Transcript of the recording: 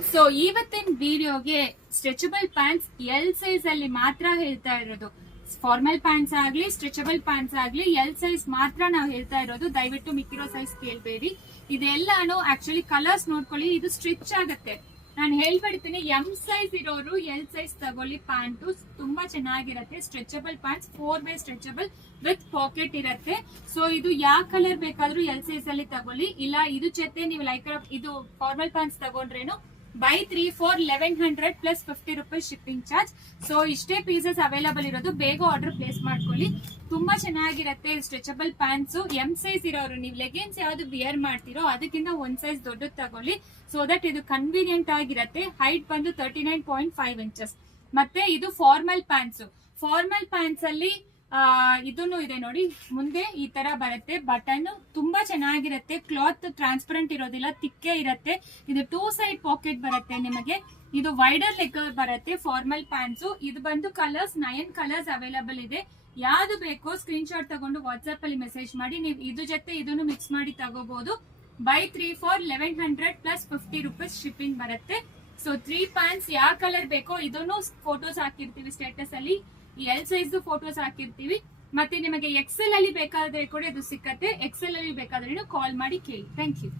Friends, so ಇವತ್ತಿನ ವಿಡಿಯೋಗೆ stretchable pants L size ಅಲ್ಲಿ ಮಾತ್ರ ಹೇಳ್ತಾ ಇರೋದು. ಫಾರ್ಮಲ್ ಪ್ಯಾಂಟ್ಸ್ ಆಗ್ಲಿ ಸ್ಟ್ರೆಚಬಲ್ ಪ್ಯಾಂಟ್ಸ್ ಆಗ್ಲಿ ಎಲ್ ಸೈಜ್ ಮಾತ್ರ ನಾವು ಹೇಳ್ತಾ ಇರೋದು. ದಯವಿಟ್ಟು ಮಿಕ್ಕಿರೋ ಸೈಜ್ ಕೇಳ್ಬೇಡಿ. ಇದೆಲ್ಲಾನು ಆಕ್ಚುಲಿ ಕಲರ್ಸ್ ನೋಡ್ಕೊಳ್ಳಿ, ಇದು ಸ್ಟಿಚ್ ಆಗುತ್ತೆ. ನಾನು ಹೇಳ್ಬಿಡ್ತೀನಿ, ಎಂ ಸೈಜ್ ಇರೋರು ಎಲ್ ಸೈಜ್ ತಗೊಳ್ಳಿ. ಪ್ಯಾಂಟು ತುಂಬಾ ಚೆನ್ನಾಗಿರತ್ತೆ. Stretchable pants 4 way stretchable with packet ಇರತ್ತೆ. ಸೊ ಇದು ಯಾವ ಕಲರ್ ಬೇಕಾದ್ರೂ ಎಲ್ ಸೈಜ್ ಅಲ್ಲಿ ತಗೊಳ್ಳಿ. ಇಲ್ಲ ಇದು ಜೊತೆ ನೀವು ಲೈಕ್ ಇದು ಫಾರ್ಮಲ್ ಪ್ಯಾಂಟ್ಸ್ ತಗೊಂಡ್ರೇನು buy 3 for 1100 plus 50 rupees shipping charge. So ಇಷ್ಟೇ ಪೀಸಸ್ ಅವೈಲಬಲ್ ಇರೋದು. ಬೇಗ ಆರ್ಡರ್ ಪ್ಲೇಸ್ ಮಾಡ್ಕೊಳ್ಳಿ. ತುಂಬಾ ಚೆನ್ನಾಗಿರತ್ತೆ ಸ್ಟ್ರೆಚಬಲ್ ಪ್ಯಾಂಟ್ಸ್. ಎಂ ಸೈಜ್ ಇರೋರು ನೀವು ಲೆಗಿನ್ಸ್ ಯಾವ್ದು ವಿಯರ್ ಮಾಡ್ತಿರೋ ಅದಕ್ಕಿಂತ 1 ಸೈಜ್ ದೊಡ್ಡದು ತಗೊಳ್ಳಿ. ಸೊ ದಟ್ ಇದು ಕನ್ವೀನಿಯಂಟ್ ಆಗಿರತ್ತೆ. ಹೈಟ್ ಬಂದು 39.5 ಇಂಚಸ್. ಮತ್ತೆ ಇದು ಫಾರ್ಮಲ್ ಪ್ಯಾಂಟ್ಸ್. ಫಾರ್ಮಲ್ ಪ್ಯಾಂಟ್ಸ್ ಅಲ್ಲಿ ಇದನ್ನು ಇದೆ ನೋಡಿ, ಮುಂದೆ ಈ ತರ ಬರುತ್ತೆ. ಬಟನ್ ತುಂಬಾ ಚೆನ್ನಾಗಿರತ್ತೆ. ಕ್ಲಾತ್ ಟ್ರಾನ್ಸ್ಪರೆಂಟ್ ಇರೋದಿಲ್ಲ, ತಿಕ್ಕೆ ಇರತ್ತೆ. ಇದು 2 ಸೈಡ್ ಪಾಕೆಟ್ ಬರುತ್ತೆ ನಿಮಗೆ. ಇದು ವೈಡರ್ ಲೆಗ್ ಬರುತ್ತೆ ಫಾರ್ಮಲ್ ಪ್ಯಾಂಟ್ಸ್. ಇದು ಬಂದು ಕಲರ್ಸ್ 9 ಕಲರ್ಸ್ ಅವೈಲಬಲ್ ಇದೆ. ಯಾವ್ದು ಬೇಕೋ ಸ್ಕ್ರೀನ್ ಶಾಟ್ ತಗೊಂಡು ವಾಟ್ಸ್ಆಪ್ ಅಲ್ಲಿ ಮೆಸೇಜ್ ಮಾಡಿ. ನೀವು ಇದು ಜೊತೆ ಇದನ್ನು ಮಿಕ್ಸ್ ಮಾಡಿ ತಗೋಬಹುದು. By 3 for 1100 plus 50 rupees shipping ಬರುತ್ತೆ. ಸೊ 3 ಪ್ಯಾಂಟ್ಸ್ ಯಾವ ಕಲರ್ ಬೇಕೋ ಇದನ್ನು ಫೋಟೋಸ್ ಹಾಕಿರ್ತೀವಿ ಸ್ಟೇಟಸ್ ಅಲ್ಲಿ. ಎಲ್ ಸೈಜ್ ಫೋಟೋಸ್ ಹಾಕಿರ್ತೀವಿ. ಮತ್ತೆ ನಿಮಗೆ ಎಕ್ಸೆಲ್ ಅಲ್ಲಿ ಬೇಕಾದ್ರೆ ಕೂಡ ಇದು ಸಿಕ್ಕತ್ತೆ. ಎಕ್ಸೆಲ್ ಅಲ್ಲಿ ಬೇಕಾದ್ರೆ ಕಾಲ್ ಮಾಡಿ ಕೇಳಿ. Thank you.